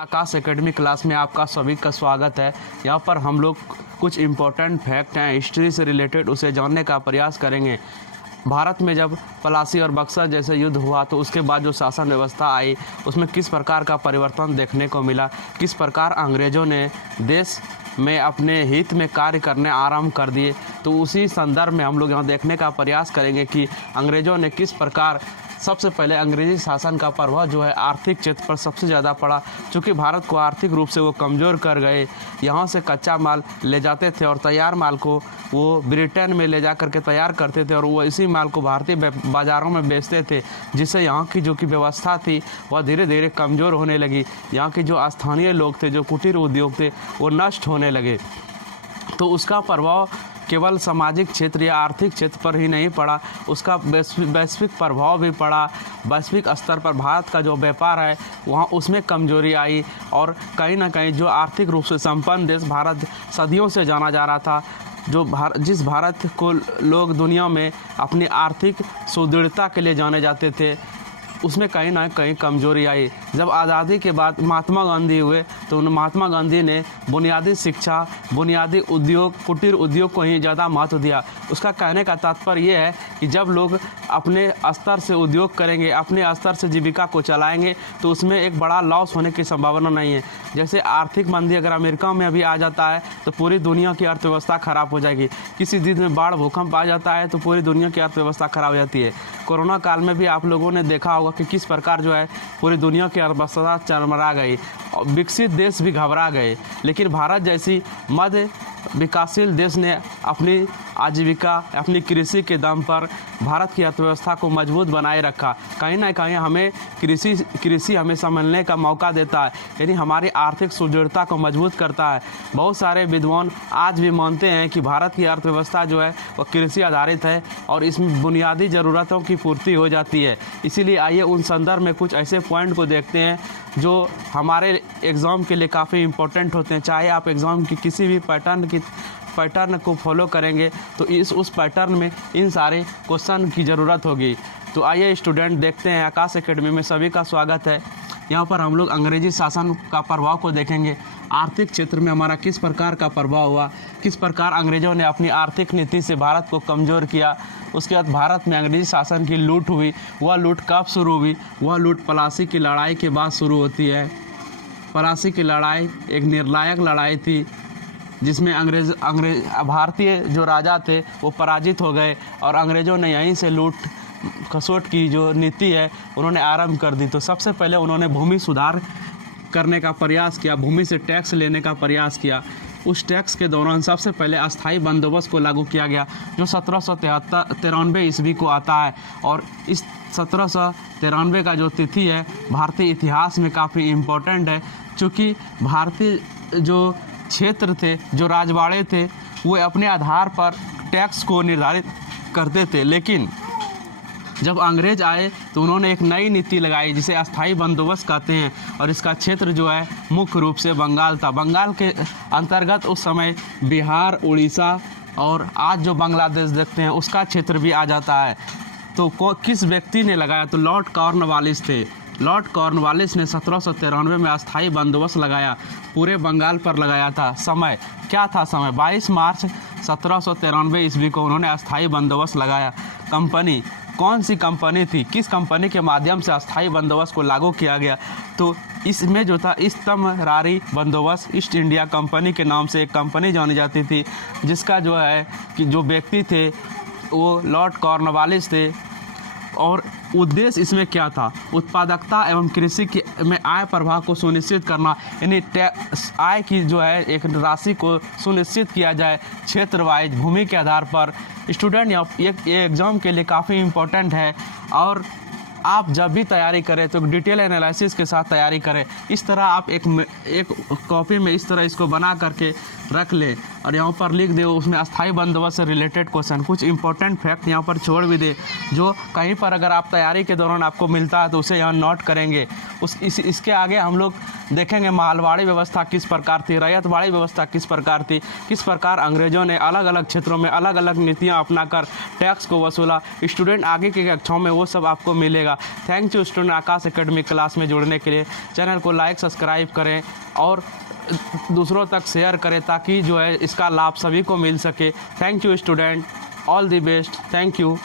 आकाश academy class में आपका सभी का स्वागत है। यहाँ पर हम लोग कुछ इम्पोर्टेंट फैक्ट हैं हिस्ट्री से रिलेटेड, उसे जानने का प्रयास करेंगे। भारत में जब पलासी और बक्सर जैसे युद्ध हुआ तो उसके बाद जो शासन व्यवस्था आई उसमें किस प्रकार का परिवर्तन देखने को मिला, किस प्रकार अंग्रेज़ों ने देश में अपने हित में कार्य करने आरंभ कर दिए। तो उसी संदर्भ में हम लोग यहाँ देखने का प्रयास करेंगे कि अंग्रेज़ों ने किस प्रकार सबसे पहले अंग्रेज़ी शासन का प्रभाव जो है आर्थिक क्षेत्र पर सबसे ज़्यादा पड़ा, क्योंकि भारत को आर्थिक रूप से वो कमज़ोर कर गए। यहाँ से कच्चा माल ले जाते थे और तैयार माल को वो ब्रिटेन में ले जा करके तैयार करते थे और वो इसी माल को भारतीय बाज़ारों में बेचते थे, जिससे यहाँ की जो कि व्यवस्था थी वह धीरे धीरे कमज़ोर होने लगी। यहाँ के जो स्थानीय लोग थे, जो कुटीर उद्योग थे, वो नष्ट होने लगे। तो उसका प्रभाव केवल सामाजिक क्षेत्र या आर्थिक क्षेत्र पर ही नहीं पड़ा, उसका वैश्विक प्रभाव भी पड़ा। वैश्विक स्तर पर भारत का जो व्यापार है वहाँ उसमें कमजोरी आई और कहीं ना कहीं जो आर्थिक रूप से संपन्न देश भारत सदियों से जाना जा रहा था, जिस भारत को लोग दुनिया में अपनी आर्थिक सुदृढ़ता के लिए जाने जाते थे, उसमें कहीं ना कहीं कमजोरी आई। जब आज़ादी के बाद महात्मा गांधी हुए तो उन महात्मा गांधी ने बुनियादी शिक्षा, बुनियादी उद्योग, कुटीर उद्योग को ही ज़्यादा महत्व दिया। उसका कहने का तात्पर्य ये है कि जब लोग अपने स्तर से उद्योग करेंगे, अपने स्तर से जीविका को चलाएंगे, तो उसमें एक बड़ा लॉस होने की संभावना नहीं है। जैसे आर्थिक मंदी अगर अमेरिका में अभी आ जाता है तो पूरी दुनिया की अर्थव्यवस्था ख़राब हो जाएगी। किसी दिन में बाढ़ भूकंप आ जाता है तो पूरी दुनिया की अर्थव्यवस्था ख़राब हो जाती है। कोरोना काल में भी आप लोगों ने देखा होगा कि किस प्रकार जो है पूरी दुनिया की अर्थव्यवस्था चरमरा गई, विकसित देश भी घबरा गए। लेकिन भारत जैसी मध्य विकासशील देश ने अपनी आजीविका, अपनी कृषि के दम पर भारत की अर्थव्यवस्था को मजबूत बनाए रखा। कहीं ना कहीं हमें कृषि हमें समझने का मौका देता है, यानी हमारी आर्थिक सुदृढ़ता को मजबूत करता है। बहुत सारे विद्वान आज भी मानते हैं कि भारत की अर्थव्यवस्था जो है वह कृषि आधारित है और इसमें बुनियादी ज़रूरतों की पूर्ति हो जाती है। इसीलिए आइए उन संदर्भ में कुछ ऐसे पॉइंट को देखते हैं जो हमारे एग्ज़ाम के लिए काफ़ी इम्पोर्टेंट होते हैं। चाहे आप एग्ज़ाम की किसी भी पैटर्न को फॉलो करेंगे तो उस पैटर्न में इन सारे क्वेश्चन की ज़रूरत होगी। तो आइए स्टूडेंट देखते हैं, आकाश एकेडमी में सभी का स्वागत है। यहाँ पर हम लोग अंग्रेजी शासन का प्रभाव को देखेंगे। आर्थिक क्षेत्र में हमारा किस प्रकार का प्रभाव हुआ, किस प्रकार अंग्रेज़ों ने अपनी आर्थिक नीति से भारत को कमज़ोर किया। उसके बाद भारत में अंग्रेजी शासन की लूट हुई। वह लूट कब शुरू हुई? वह लूट प्लासी की लड़ाई के बाद शुरू होती है। प्लासी की लड़ाई एक निर्णायक लड़ाई थी जिसमें भारतीय जो राजा थे वो पराजित हो गए और अंग्रेज़ों ने यहीं से लूट खसोट की जो नीति है उन्होंने आरंभ कर दी। तो सबसे पहले उन्होंने भूमि सुधार करने का प्रयास किया, भूमि से टैक्स लेने का प्रयास किया। उस टैक्स के दौरान सबसे पहले अस्थाई बंदोबस्त को लागू किया गया जो 1793 ईस्वी को आता है। और इस 1793 का जो तिथि है भारतीय इतिहास में काफ़ी इम्पोर्टेंट है, क्योंकि भारतीय जो क्षेत्र थे, जो राजवाड़े थे, वो अपने आधार पर टैक्स को निर्धारित करते थे। लेकिन जब अंग्रेज आए तो उन्होंने एक नई नीति लगाई जिसे अस्थाई बंदोबस्त कहते हैं, और इसका क्षेत्र जो है मुख्य रूप से बंगाल था। बंगाल के अंतर्गत उस समय बिहार, उड़ीसा और आज जो बांग्लादेश देखते हैं उसका क्षेत्र भी आ जाता है। तो किस व्यक्ति ने लगाया? तो लॉर्ड कॉर्नवालिस थे। लॉर्ड कॉर्नवालिस ने 1793 में अस्थाई बंदोबस्त लगाया, पूरे बंगाल पर लगाया था। समय क्या था? समय 22 मार्च 1793 ईस्वी को उन्होंने अस्थाई बंदोबस्त लगाया। कंपनी कौन सी कंपनी थी? किस कंपनी के माध्यम से अस्थाई बंदोबस्त को लागू किया गया? तो इसमें जो था इस्तमरारी बंदोबस्त, ईस्ट इंडिया कंपनी के नाम से एक कंपनी जानी जाती थी, जिसका जो है कि जो व्यक्ति थे वो लॉर्ड कॉर्नवालिस थे। और उद्देश्य इसमें क्या था? उत्पादकता एवं कृषि में आय प्रवाह को सुनिश्चित करना, यानी आय की जो है एक राशि को सुनिश्चित किया जाए क्षेत्र वाइज, भूमि के आधार पर। स्टूडेंट ये एग्ज़ाम के लिए काफ़ी इम्पोर्टेंट है और आप जब भी तैयारी करें तो डिटेल एनालिसिस के साथ तैयारी करें। इस तरह आप एक कॉपी में इस तरह इसको बना करके रख लें और यहाँ पर लिख दे उसमें अस्थाई बंदोबस्त से रिलेटेड क्वेश्चन, कुछ इंपॉर्टेंट फैक्ट यहाँ पर छोड़ भी दे जो कहीं पर अगर आप तैयारी के दौरान आपको मिलता है तो उसे यहाँ नोट करेंगे। इसके आगे हम लोग देखेंगे मालवाड़ी व्यवस्था किस प्रकार थी, रैयतवाड़ी व्यवस्था किस प्रकार थी, किस प्रकार अंग्रेजों ने अलग अलग क्षेत्रों में अलग अलग नीतियाँ अपनाकर टैक्स को वसूला। स्टूडेंट आगे की कक्षाओं में वो सब आपको मिलेगा। Thank you student Akash academy class में जुड़ने के लिए। चैनल को लाइक सब्सक्राइब करें और दूसरों तक शेयर करें ताकि जो है इसका लाभ सभी को मिल सके। Thank you student, all the best, thank you.